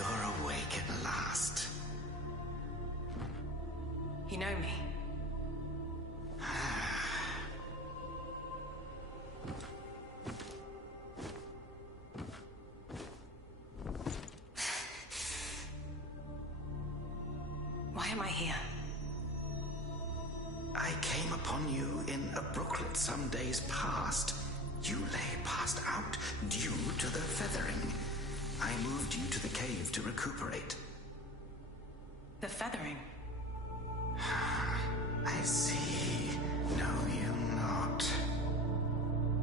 You're awake at last. You know me? Why am I here? I came upon you in a brooklet some days past. You lay passed out due to the feathering. I moved you to the cave to recuperate. The feathering? I see. Know you not.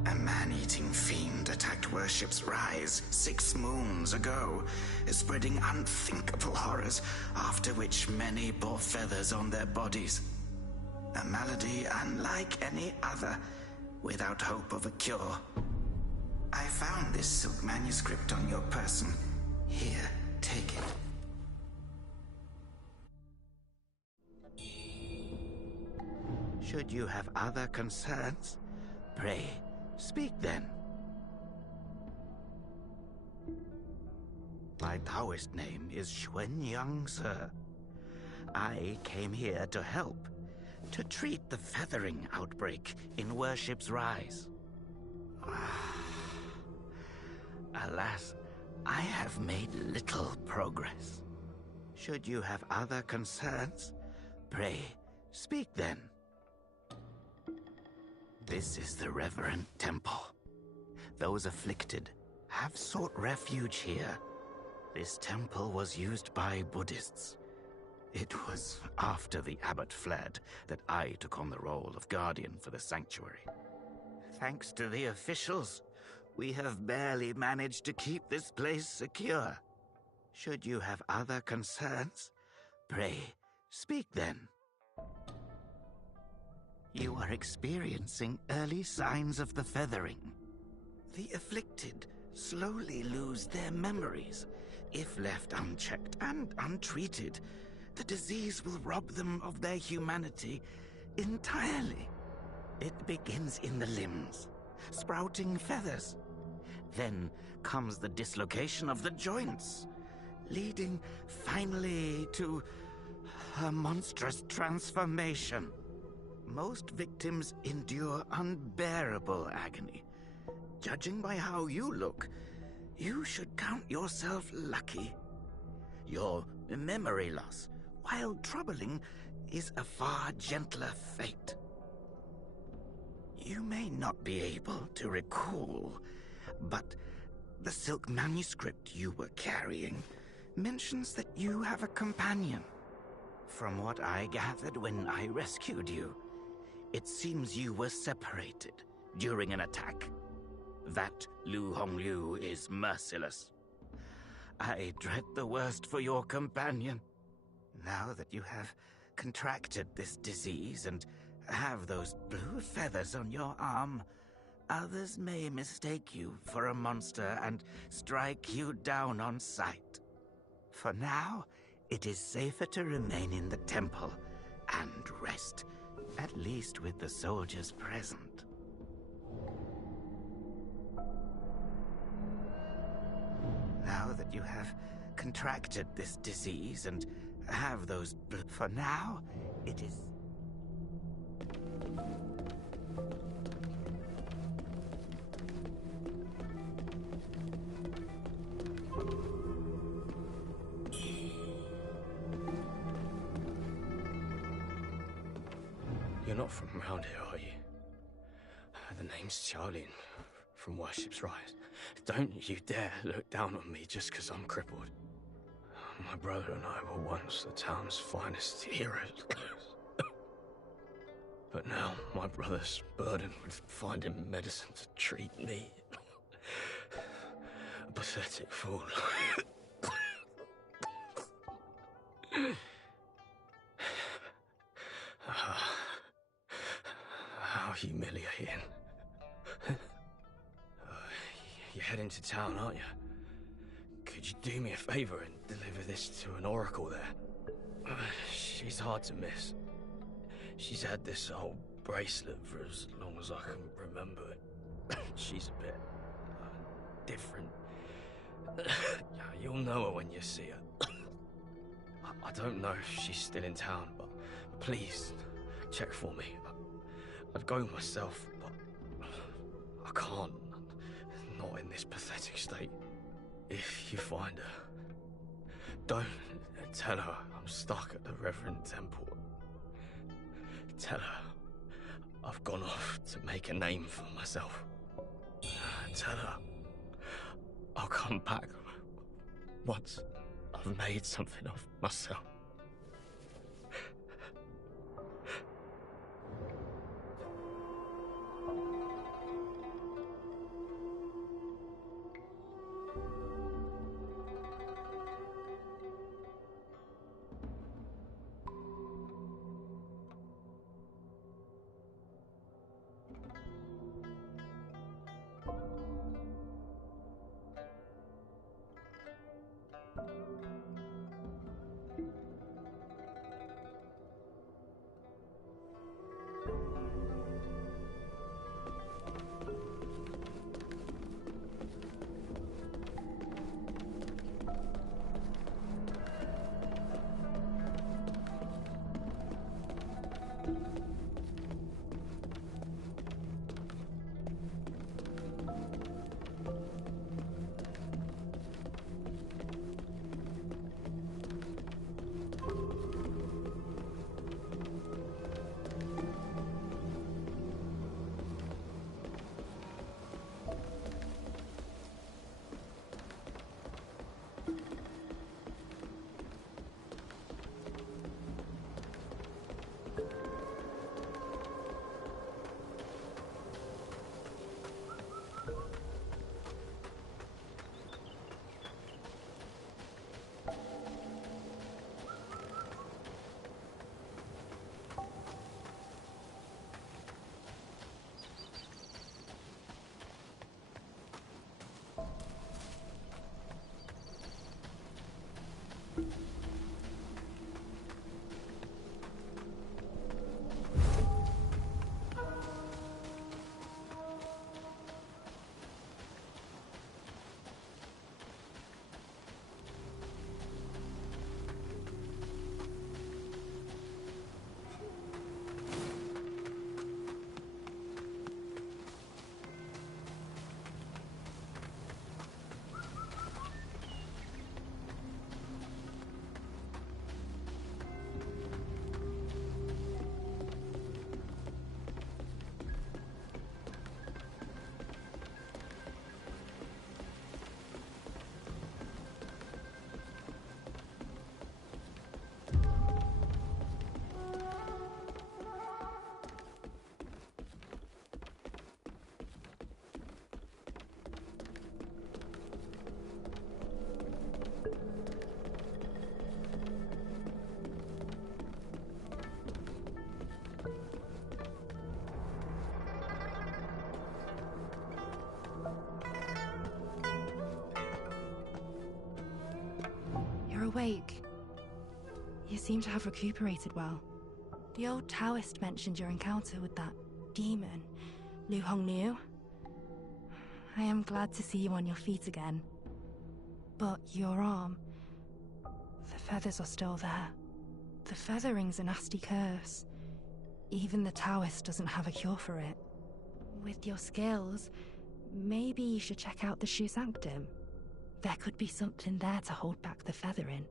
A man-eating fiend attacked Worship's Rise 6 moons ago, spreading unthinkable horrors, after which many bore feathers on their bodies. A malady unlike any other, without hope of a cure. I found this silk manuscript on your person. Here, take it. Should you have other concerns, pray, speak then. My Taoist name is Xuanyang, sir. I came here to help, to treat the feathering outbreak in Worship's Rise. Alas, I have made little progress. Should you have other concerns, pray, speak then. This is the reverent temple. Those afflicted have sought refuge here. This temple was used by Buddhists. It was after the abbot fled that I took on the role of guardian for the sanctuary. Thanks to the officials, we have barely managed to keep this place secure. Should you have other concerns, pray, speak then. You are experiencing early signs of the feathering. The afflicted slowly lose their memories. If left unchecked and untreated, the disease will rob them of their humanity entirely. It begins in the limbs, sprouting feathers. Then comes the dislocation of the joints, leading finally to a monstrous transformation. Most victims endure unbearable agony. Judging by how you look, you should count yourself lucky. Your memory loss, while troubling, is a far gentler fate. You may not be able to recall, but the silk manuscript you were carrying mentions that you have a companion. From what I gathered when I rescued you, it seems you were separated during an attack. That Lu Hongliu is merciless. I dread the worst for your companion. Now that you have contracted this disease and have those blue feathers on your arm, others may mistake you for a monster and strike you down on sight. For now, it is safer to remain in the temple and rest, at least with the soldiers present. Now that you have contracted this disease and have those for now, it is... You're not from around here, are you? The name's Xiaolin, from Worship's Rise. Don't you dare look down on me just because I'm crippled. My brother and I were once the town's finest heroes. But now my brother's burdened with finding medicine to treat me. A pathetic fool. How humiliating. You're heading to town, aren't you? Could you do me a favor and deliver this to an oracle there? She's hard to miss. She's had this old bracelet for as long as I can remember. She's a bit different. You'll know her when you see her. I don't know if she's still in town, but please, check for me. I'd go myself, but I can't. Not in this pathetic state. If you find her, don't tell her I'm stuck at the Reverend Temple. Tell her I've gone off to make a name for myself. Tell her I'll come back once I've made something of myself. Awake. You seem to have recuperated well. The old Taoist mentioned your encounter with that demon, Lu Hongniu. I am glad to see you on your feet again. But your arm, the feathers are still there. The feathering's a nasty curse. Even the Taoist doesn't have a cure for it. With your skills, maybe you should check out the Shu Sanctum. There could be something there to hold back the feathering.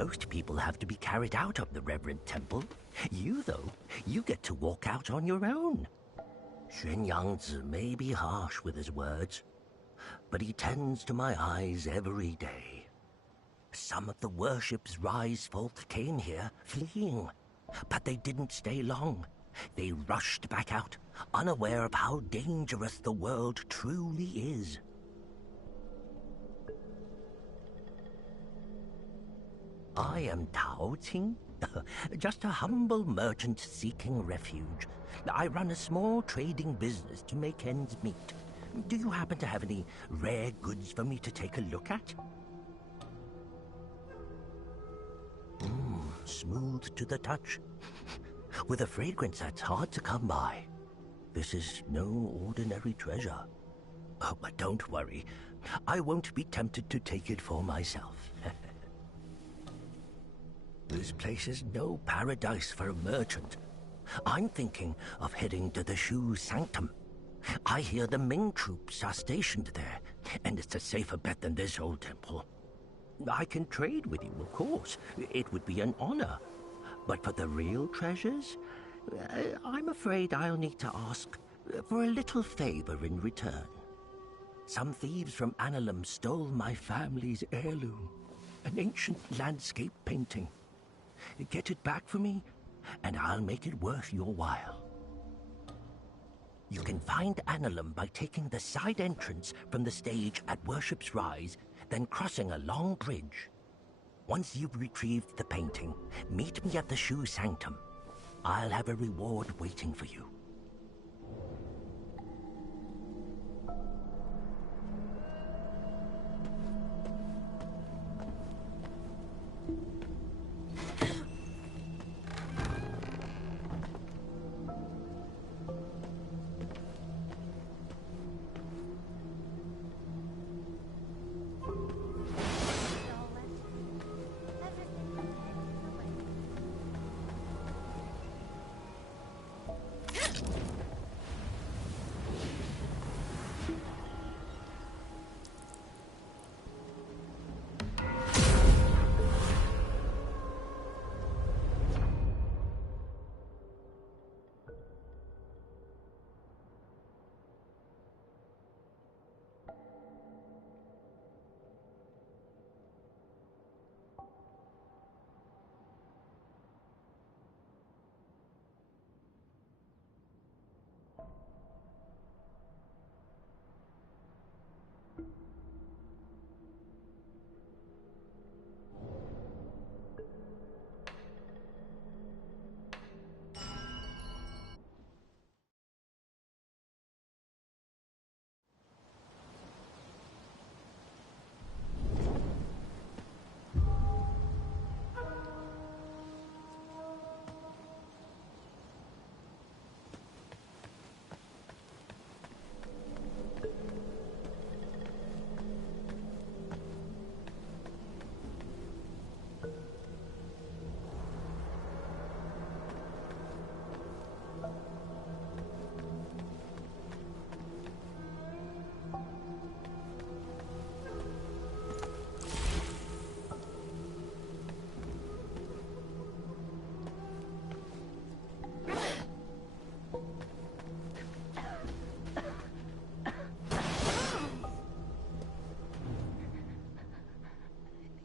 Most people have to be carried out of the Reverend Temple. You, though, you get to walk out on your own. Xuan Yangzi may be harsh with his words, but he tends to my eyes every day. Some of the worship's Rise folk came here, fleeing, but they didn't stay long. They rushed back out, unaware of how dangerous the world truly is. I am Tao Ting, just a humble merchant seeking refuge. I run a small trading business to make ends meet. Do you happen to have any rare goods for me to take a look at? Smooth to the touch, with a fragrance that's hard to come by. This is no ordinary treasure. Oh, but don't worry, I won't be tempted to take it for myself. This place is no paradise for a merchant. I'm thinking of heading to the Shu Sanctum. I hear the Ming troops are stationed there, and it's a safer bet than this old temple. I can trade with you, of course. It would be an honor. But for the real treasures, I'm afraid I'll need to ask for a little favor in return. Some thieves from Annalum stole my family's heirloom, an ancient landscape painting. Get it back for me, and I'll make it worth your while. You can find Annalum by taking the side entrance from the stage at Worship's Rise, then crossing a long bridge. Once you've retrieved the painting, meet me at the Shu Sanctum. I'll have a reward waiting for you.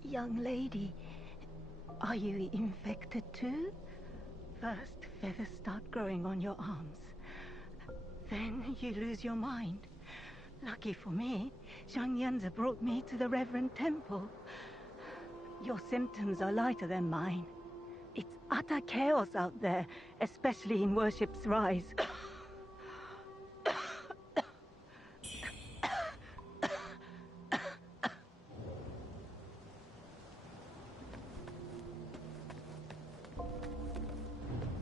Young lady, are you infected too? First, feathers start growing on your arms. Then you lose your mind. Lucky for me, Zhang Yanzi brought me to the Reverend Temple. Your symptoms are lighter than mine. It's utter chaos out there, especially in Worship's Rise.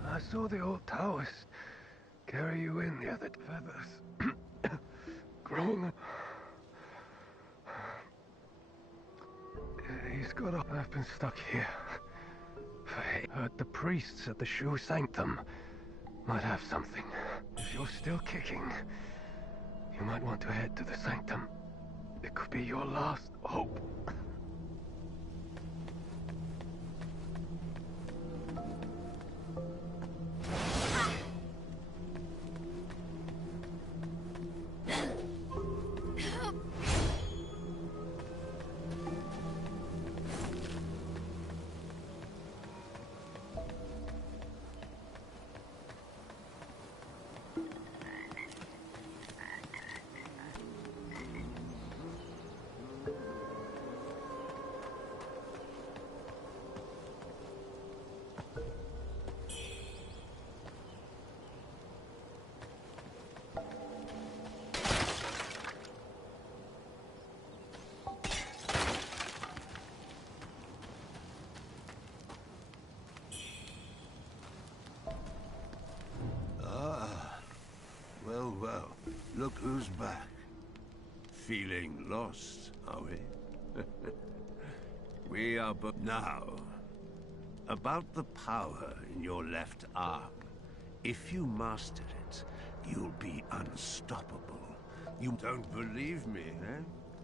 I saw the old Taoist carry you in the other feathers. Growing. He's got a... I've been stuck here. I heard the priests at the Shu Sanctum might have something. If you're still kicking, you might want to head to the Sanctum. It could be your last hope. Well, look who's back. Feeling lost, are we? We are but now. About the power in your left arm. If you master it, you'll be unstoppable. You don't believe me,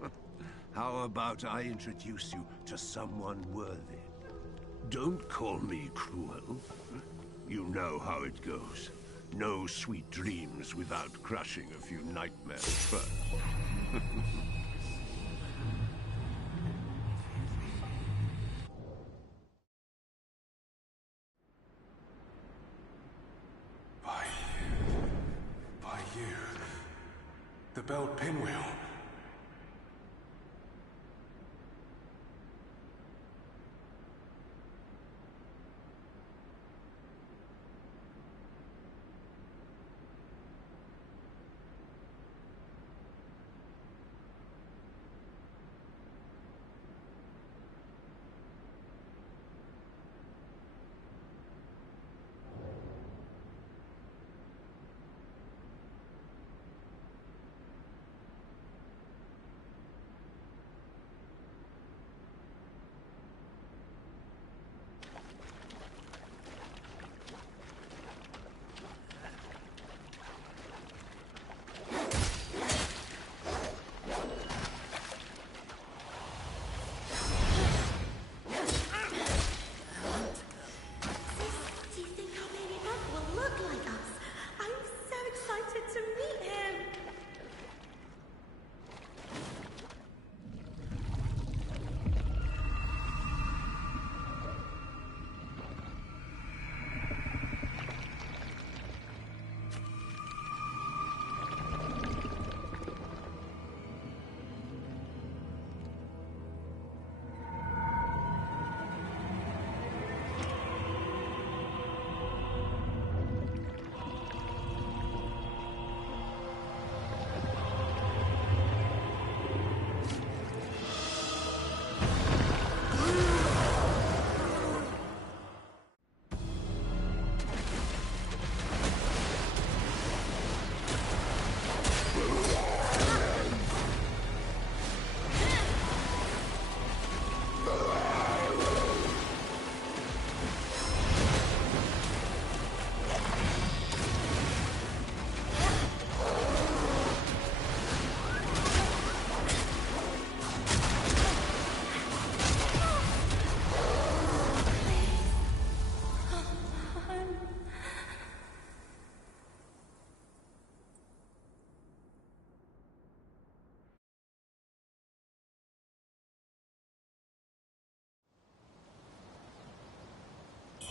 eh? How about I introduce you to someone worthy? Don't call me cruel. You know how it goes. No sweet dreams without crushing a few nightmares first. By you. The belt pinwheel.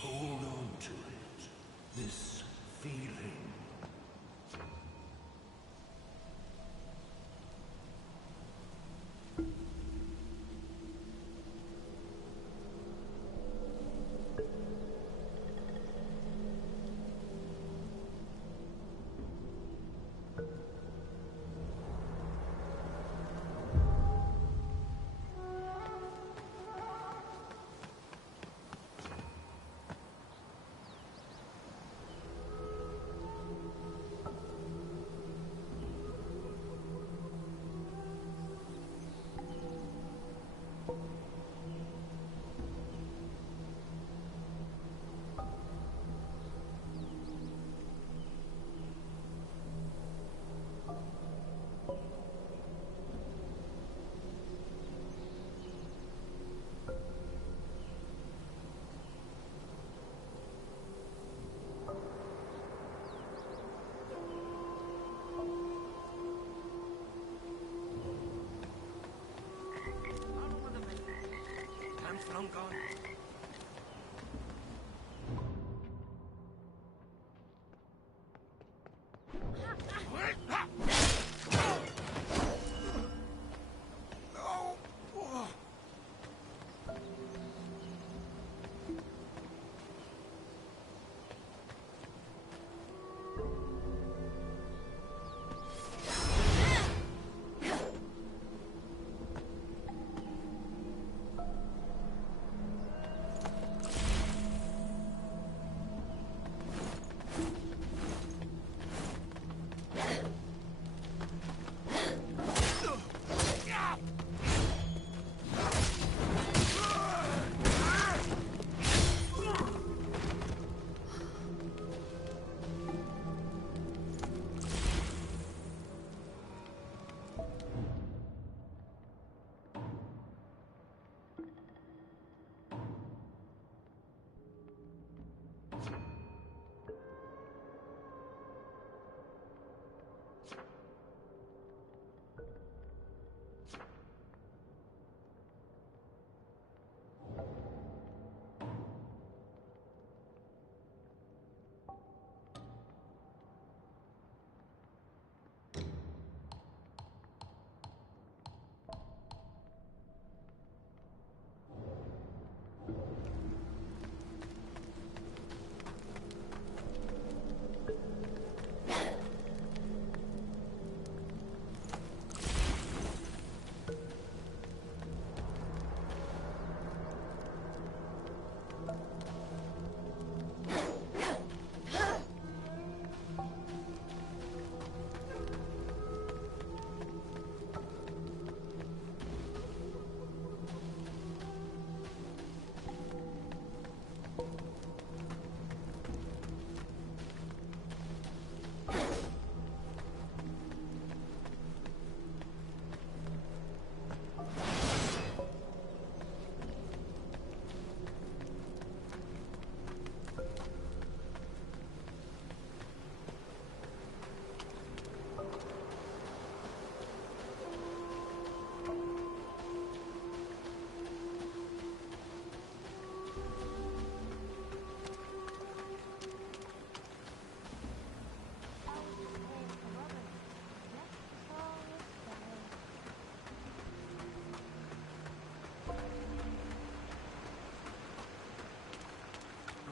Hold on to it. This feeling. Long gone.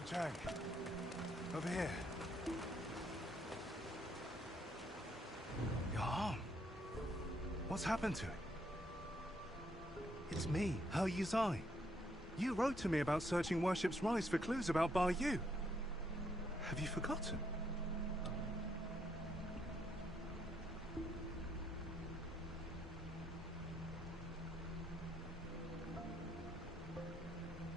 Chang, over here. Your arm. What's happened to it? It's me, He Yuzai. You wrote to me about searching Worship's Rise for clues about Bar Yu. Have you forgotten?